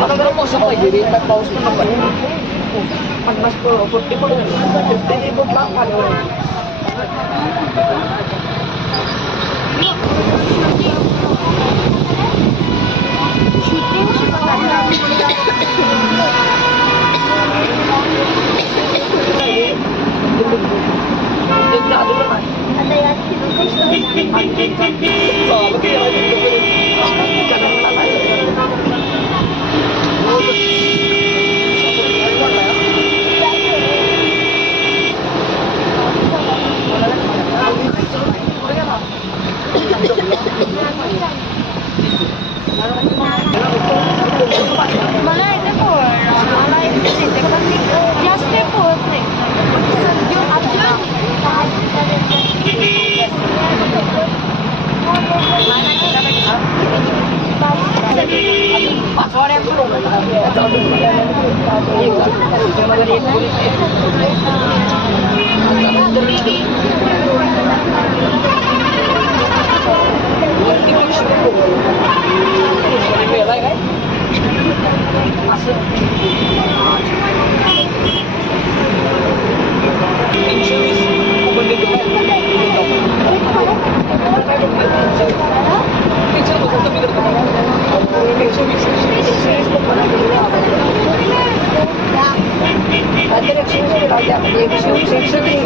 Ano po sa pwede rin? May pause na naman. Pag mas po, 40 po lang. 50 libo pa ano. Delikado naman. Oo, mag-iyak yung dugay. Ganun मला येते पोळ मला येते पण मी जास्त पोहत नाही पाचवाड्यात Sitting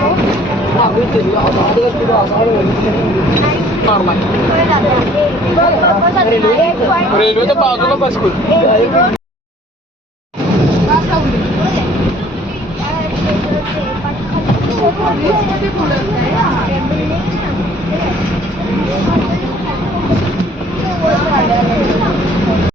Thank you. Normal.